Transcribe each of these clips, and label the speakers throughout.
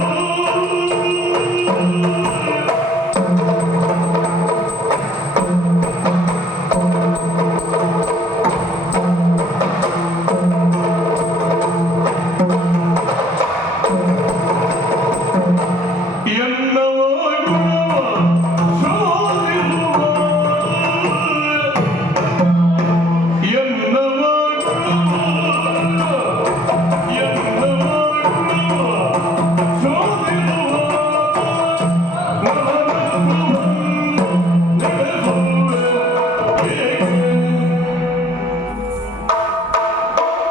Speaker 1: Oh!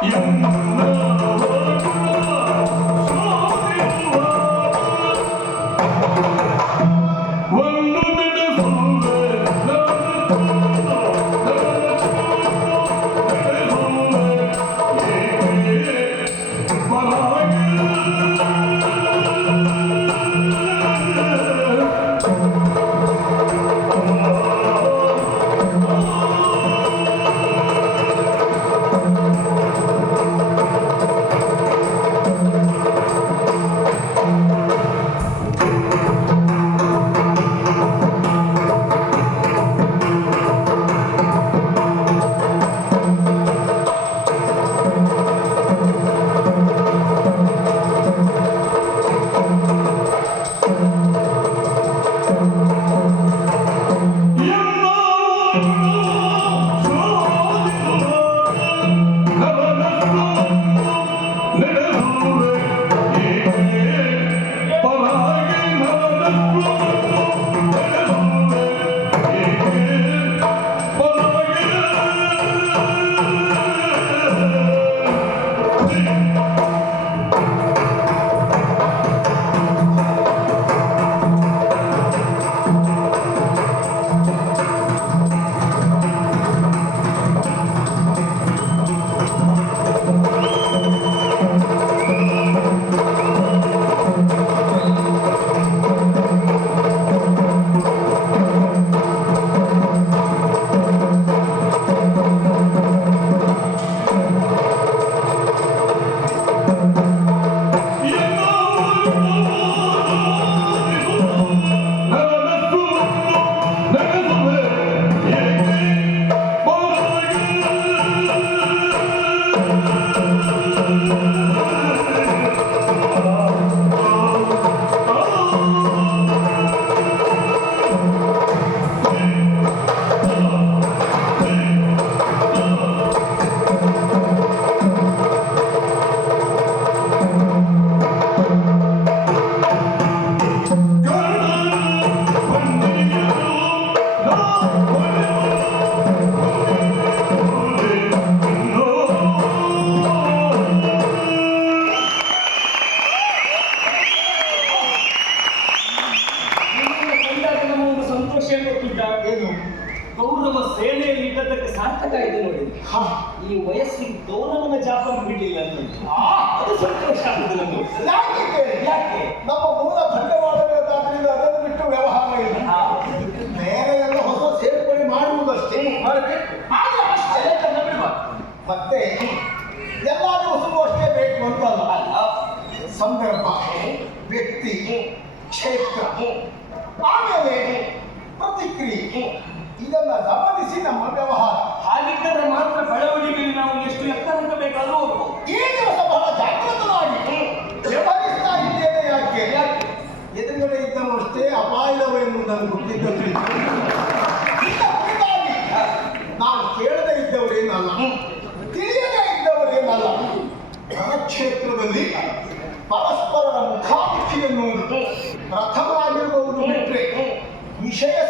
Speaker 2: Yeah.
Speaker 1: Kaurava ಸೇನೆಯಲ್ಲಿ ಇದ್ದದ್ದಕ್ಕೆ ಸಾರ್ಥಕ ಇದೆ ನೋಡಿ.
Speaker 2: ಹಾ
Speaker 1: ಈ ವಯಸ್ಸಿಗೆ ಗೌರವನ ಜಾಪನ ಬಿಡಲಿಲ್ಲ ಅಂತ. ಅದು ಸಂತೋಷ ನಮ್ಗೆ.
Speaker 2: ಯಾಕೆ?
Speaker 1: ಯಾಕೆ?
Speaker 2: ನಮ್ಮ ಮೂಲ ಬಂಡವಾಳವಿರೋದ್ರಿಂದ ಅದನ್ನು ಬಿಟ್ಟು ವ್ಯವಹಾರ ಇಲ್ಲ
Speaker 1: ಆ,
Speaker 2: ಬೇರೆ ಎಲ್ಲ ಹೊಸ ಸೇರ್ಪಡೆ ಮಾಡುವುದಷ್ಟೇ
Speaker 1: ಮಾಡ್ಬೇಕು. ಆದ್ರೆ ಅಷ್ಟೇ ಅದನ್ನ ಬಿಡ್ಬಾರ್ದು.
Speaker 2: ಮತ್ತೆ ಎಲ್ಲ ದಿವಸಕ್ಕೂ ಅಷ್ಟೇ ಬೇಕು ಅಂತಲ್ಲ
Speaker 1: ಅಲ್ಲ.
Speaker 2: ಸಂದರ್ಭ ವ್ಯಕ್ತಿ ಕ್ಷೇತ್ರ ಆಮೇಲೆ ಪ್ರತಿಕ್ರಿಯೆ. ಇದನ್ನ ಗಮನಿಸಿ ನಮ್ಮ ವ್ಯವಹಾರ.
Speaker 1: ಹಾಗಿದ್ದರೆ ಮಾತ್ರ ಬೆಳವಣಿಗೆಯಲ್ಲಿ ನಾವು ಎಷ್ಟು ಎತ್ತರಕ್ಕೆ ಬೇಕಾದರೂ ಹೋಗ್ಬೋದು
Speaker 2: ಈ ದಿವಸ ಬಹಳ ಜಾಗೃತವಾಗಿ ವ್ಯವಹರಿಸ್ತಾ ಇದ್ದೇನೆ ಯಾಕೆ?
Speaker 1: ಎದುರುಗಡೆ
Speaker 2: ಎದುರುಗಡೆ ಇದ್ದವು ಎಂಬುದನ್ನು ಅಪಾಯದವ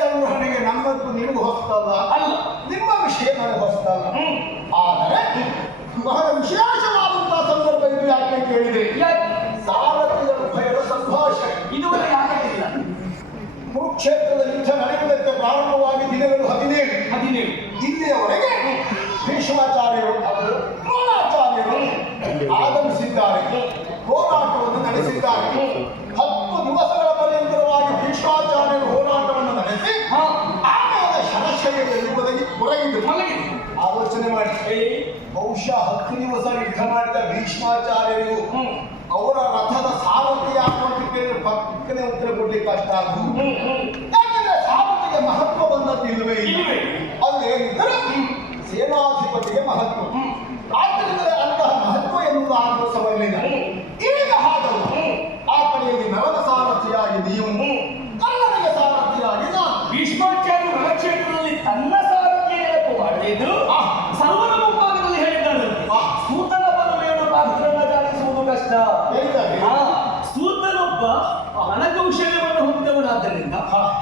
Speaker 2: ಸಂಗ್ರಹಣೆಗೆ ನಮ್ಮದು ನಿಮಗೆ ಹೊಸ್ತಲ್ಲ.
Speaker 1: ಅಲ್ಲ.
Speaker 2: ನಿಮ್ಮ ವಿಷಯ ನನಗೆ ಹೊಸ್ತಲ್ಲ ಆದರೆ ಬಹಳ ವಿಶೇಷವಾದಂತಹ ಸಂದರ್ಭ ಇದು ಯಾಕೆ ಕೇಳಿದೆ
Speaker 1: ಯಾಕೆ?
Speaker 2: ಸಾರಥಿಗಳ ಭಯದ ಸಂಭಾಷಣೆ.
Speaker 1: ಇದುವರೆಗೆ ಆಗಲಿಲ್ಲ
Speaker 2: ಕುರುಕ್ಷೇತ್ರದ ಯುದ್ಧ ನಡೆಯುವುದಕ್ಕೆ ಪ್ರಾರಂಭವಾಗಿ ದಿನಗಳು ಹದಿನೇಳು.
Speaker 1: ಹದಿನೇಳು.
Speaker 2: ಇಲ್ಲಿಯವರೆಗೆ ಭೀಷ್ಮಾಚಾರ್ಯರು ದ್ರೋಣಾಚಾರ್ಯರು ಆಗಮಿಸಿದ್ದಾರೆ. ಹೋರಾಟವನ್ನು ನಡೆಸಿದ್ದಾರೆ.
Speaker 1: ಏ,
Speaker 2: ಬಹುಶಃ ಹತ್ತು ದಿವಸ ಯುದ್ಧ ಮಾಡಿದ
Speaker 1: ಭೀಷ್ಮಾಚಾರ್ಯರು
Speaker 2: ಅವರ ರಥದ ಸಾರಥಿ ಯಾಕೆ ಪಕ್ಕನೆ ಉತ್ತರ ಕೊಡ್ಲಿಕ್ಕೆ ಕಷ್ಟ
Speaker 1: ಆಗುದು.
Speaker 2: ಯಾಕಂದ್ರೆ ಸಾರಥಿಗೆ ಮಹತ್ವ ಬಂದದ್ದು
Speaker 1: ಇಲ್ವೇ?
Speaker 2: ಅಲ್ಲೇನಿದ್ದರೆ ಸೇನಾಧಿಪತಿಗೆ ಮಹತ್ವ.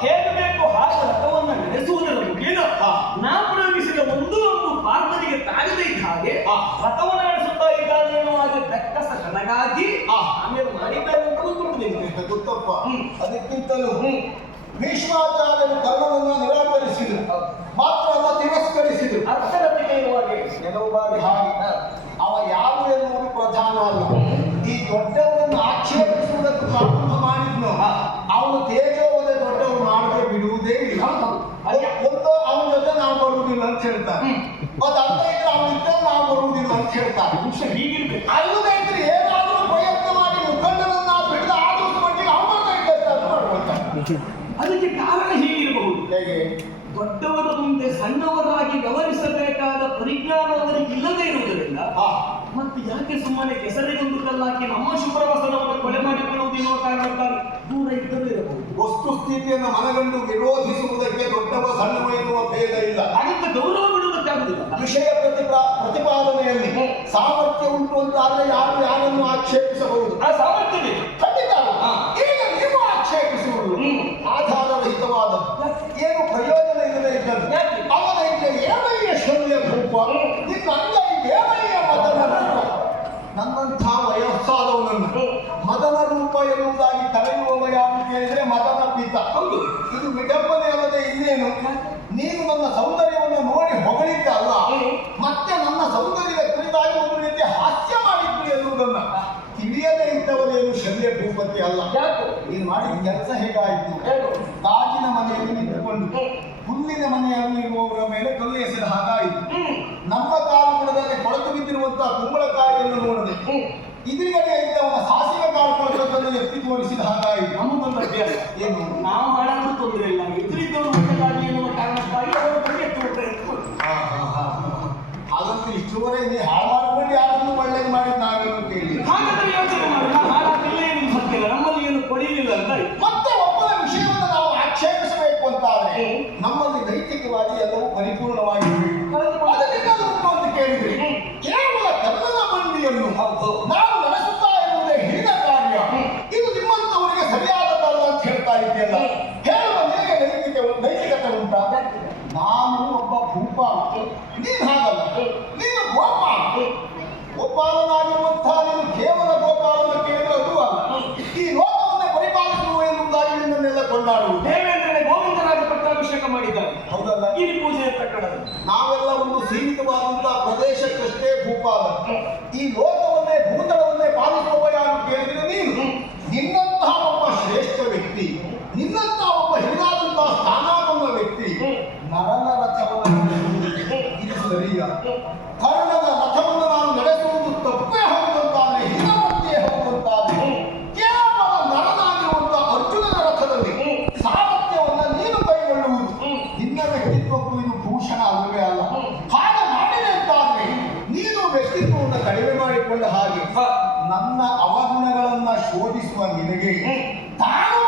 Speaker 1: ಹೇಗೆ ಬೇಕು ಹಾಗೆ ರಥವನ್ನು ನಡೆಸುವುದರ ಮುಖೇನ ನಾ ಪ್ರಾರಂಭಿಸಿದ ಒಂದು ಒಂದು ಪಾರ್ವತಿಗೆ ತಾಗದೇ ಇದ್ದ ಹಾಗೆ ರಥವನ್ನು ನಡೆಸುತ್ತಾ
Speaker 2: ಇದ್ದಾನೆ ಹಾಗೆ ದಕ್ಕಸ ನನಗಾಗಿ
Speaker 1: ಆಮೇಲೆ ಮಾಡಿದ್ದಾರೆ ಅಂತ ಗೊತ್ತುಂಟು ನಿಮಗೆ?
Speaker 2: ಗೊತ್ತಪ್ಪ. ಅದಕ್ಕಿಂತಲೂ ಭೀಷ್ಮಾಚಾರ್ಯರು ಕರ್ಣವನ್ನು ನಿರಾಕರಿಸಿದರು. ಮಾತ್ರ ಅಲ್ಲ ತಿರಸ್ಕರಿಸಿದರು.
Speaker 1: ಅರ್ಥರತಿಗೆ
Speaker 2: ಕೆಲವು ಬಾರಿ ಹಾಗೆ ಹೇಳ್ತಾರೆ
Speaker 1: ವಿಷಯ ಹೀಗಿರ್ಬೇಕು.
Speaker 2: ಅಲ್ಲದೆ ಇದ್ರೆ ಏನಾದರೂ ಪ್ರಯತ್ನ ಮಾಡಿ ಮುಖಂಡರನ್ನ ಬಿಡದ ಆ ದಿವಸ ಮಟ್ಟಿಗೆ ಅವಮಾನ ಇಡ್ತಾರೆ ಮಾಡುವಂತ.
Speaker 1: ಅದಕ್ಕೆ ಕಾರಣ ಹೀಗಿರಬಹುದು.
Speaker 2: ಹೇಗೆ?
Speaker 1: ದೊಡ್ಡವರ ಮುಂದೆ ಸಣ್ಣವರಾಗಿ ವ್ಯವಹರಿಸಬೇಕಾದ ಪರಿಜ್ಞಾನ ಅವರಿಗೆ ಇಲ್ಲದೆ ಇರುವುದರಿಂದ ಮತ್ತೆ ಯಾಕೆ ಸುಮ್ಮನೆ ಕೆಸರಿಗೊಂದು ಕಲ್ಲಾಕಿ ನಮ್ಮ ಶುಭ್ರವಸನವನ್ನು ಕೊಲೆ ಮಾಡಿಕೊಳ್ಳುವುದು ಎನ್ನುವ ಕಾರಣಕ್ಕಾಗಿ? ದೂರ ಇದ್ದದೇ ಇರಬಹುದು.
Speaker 2: ವಸ್ತುಸ್ಥಿತಿಯನ್ನು ಮನಗಂಡು ವಿರೋಧಿಸುವುದಕ್ಕೆ ದೊಡ್ಡವ ಸಣ್ಣವ ಎನ್ನುವ ಭೇದ ಇಲ್ಲ.
Speaker 1: ಅದಕ್ಕೆ ಗೌರವ
Speaker 2: ವಿಷಯ ಪ್ರತಿಪಾ ಪ್ರತಿಪಾದನೆಯಲ್ಲಿ ಸಾಮರ್ಥ್ಯ ಉಂಟು ಅಂತ ಆದರೆ ಯಾರು ಯಾರನ್ನು ಆಕ್ಷೇಪಿಸಬಹುದು?
Speaker 1: ಆ ಸಾಮರ್ಥ್ಯವೇ
Speaker 2: ಅಲ್ಲ ನೀನು ಮಾಡಿದ ಕೆಲಸ ಹೇಗಾಯಿತು? ಗಾಜಿನ ಮನೆಯಲ್ಲಿ ನಿಂತುಕೊಂಡು ಹುಲ್ಲಿನ ಮನೆಯಲ್ಲಿ ಇರುವವರ ಮೇಲೆ ಕಲ್ಲು ಎಸೆದ ಹಾಗಾಯಿತು. ನಮ್ಮ ಕಾಲುಗುಣದಲ್ಲಿ ಕೊಳತು ಬಿದ್ದಿರುವಂತಹ ಕುಂಬಳಕಾಯಿಯನ್ನು ನೋಡದೆ
Speaker 1: ಇದರಿಂದ
Speaker 2: ಇದ್ದ ಇದ್ದವನ ಸಾಸಿವೆ ಕಾಳು ಕೊಳತನ್ನು ಎತ್ತಿ ತೋರಿಸಿದ ಹಾಗಾಯಿತು.
Speaker 1: ನಮಗೊಂದು ಅಭ್ಯಾಸ
Speaker 2: ಏನು
Speaker 1: ನಾವು ಮಾಡಲು ತೊಂದರೆ ಇಲ್ಲ. ಎದುರಿದ್ದವರು ಒಳ್ಳೆದಾಗಿ ಎನ್ನುವ ಕಾರಣಕ್ಕಾಗಿ ಅವರು ಬಗ್ಗೆ ಮಾಡ್ತೀವಿ.
Speaker 2: ಹಾಗಂತ ಇಷ್ಟುವರೆಗೆ ಹಾಳು ಮಾಡ್ಕೊಂಡು ಯಾರನ್ನು ಒಳ್ಳೇದು ಮಾಡಿ ನಾವೇನು ಕೇಳಿ
Speaker 1: ಹಾಗಾದ್ರೆ ಯೋಚನೆ ಮಾಡಿ ನಾವು ಹಾಳಾಗಿಲ್ಲ ಏನು ಸತ್ತಿಲ್ಲ ನಮ್ಮಲ್ಲಿ ಏನು ಕೊಡಿಲಿಲ್ಲ ಅಂತ ಆಯ್ತು.
Speaker 2: ಮತ್ತೆ ಒಬ್ಬನ ವಿಷಯವನ್ನು ನಾವು ಆಕ್ಷೇಪಿಸಬೇಕು ಅಂತಾದ್ರೆ
Speaker 1: ಹ್ಮ್.
Speaker 2: ನಮ್ಮಲ್ಲಿ ನೈತಿಕವಾಗಿ ಎಲ್ಲವೂ ಪರಿಪೂರ್ಣವಾಗಿ
Speaker 1: ಕಳೆದುಕೊಂಡು-
Speaker 2: ಅದರಿಂದ ಉಂಟು ಅಂತ ಕೇಳಿದ್ರಿ
Speaker 1: ಹ್ಮ್.
Speaker 2: ಕೇವಲ ಕನ್ನಡ ಮಂಡಿಯನ್ನು
Speaker 1: ಹೌದು.
Speaker 2: ನಾವು ನಡೆಸುತ್ತಾ ಇರುವುದೇ ಹೀನ ಕಾರ್ಯ
Speaker 1: ಹ್ಮ್.
Speaker 2: ಇದು ನಿಮ್ಮಂತವರಿಗೆ ಸರಿಯಾದದ್ದಲ್ಲ ಅಂತ ಹೇಳ್ತಾ ಇದೆಯಲ್ಲ. ಹೇಳುವ ನಿನಗೆ ನೈತಿಕ ನೈತಿಕತೆ ಉಂಟಾ? ನಾನು ಒಬ್ಬ ಭೂಪಾಲ ನೀನು ಹಾಗಲ್ಲ? ನೀನು ಗೋಪಾಲ? ಗೋಪಾಲನಾಗಿರುವಂತಹ ನೀನು ಕೇವಲ ಗೋಪಾಲನ ಕೇಳಿದ್ರೆ ಅದು ಅಲ್ಲ. ಈ ಲೋಕವನ್ನೇ ಪರಿಪಾಲಿಸುವ ಎನ್ನುವುದಾಗಿ ನಿನ್ನನ್ನೆಲ್ಲ ಕೊಂಡಾಡುವುದು.
Speaker 1: ದೇವೇಂದ್ರನೇ ಗೋವಿಂದರಾಜ ಪಟ್ಟಾಭಿಷೇಕ ಮಾಡಿದ್ದಾರೆ
Speaker 2: ಹೌದಲ್ಲ?
Speaker 1: ಇಲ್ಲಿ ಪೂಜೆ ಅಂತ
Speaker 2: ನಾವೆಲ್ಲ ಒಂದು ಸೀಮಿತವಾದಂತಹ ಪ್ರದೇಶಕ್ಕಷ್ಟೇ ಭೂಪಾಲ. ಈ ಲೋಕವನ್ನೇ ಭೂತಳವನ್ನೇ ಪಾಲಿಸುವ ಯಾರು ಕೇಳಿದ್ರೆ ನೀನು ನಿನ್ನಂತಹ ಒಬ್ಬ ಶ್ರೇಷ್ಠ ವ್ಯಕ್ತಿ ನಿನ್ನಂತಹ ಒಬ್ಬ ಹಿರಿದಾದಂತಹ ಸ್ಥಾನಾಪನ್ನ ವ್ಯಕ್ತಿ ನರನ ರಥವನ್ನು ನಡೆಸುವುದು ಇದು ಸರಿಯ ಕರ್ಣದ ರಥವನ್ನು ನಾನು ನಡೆಸುವುದು ತಪ್ಪೇ ಹೌದಂತಾದ್ರೆ ಹಿನ್ನಮತ್ತೆ ಹೌದಂತಾದ್ರೆ ಕೇವಲ ನರನಾಗಿರುವಂತಹ ಅರ್ಜುನನ ರಥದಲ್ಲಿ ಸಾಮರ್ಥ್ಯವನ್ನ ನೀನು ಕೈಗೊಳ್ಳುವುದು. ನಿನ್ನ ವ್ಯಕ್ತಿತ್ವಕ್ಕೂ ಇದು ಭೂಷಣ ಅಲ್ಲವೇ ಅಲ್ಲ. ಹಾಗೆ ಮಾಡಿದೆ ಅಂತಾದ್ರೆ ನೀನು ವ್ಯಕ್ತಿತ್ವವನ್ನು ಕಡಿಮೆ ಮಾಡಿಕೊಂಡ ಹಾಗೆ ನನ್ನ ಅವಗುಣಗಳನ್ನ ಶೋಧಿಸುವ ನಿನಗೆ ತಾನೇ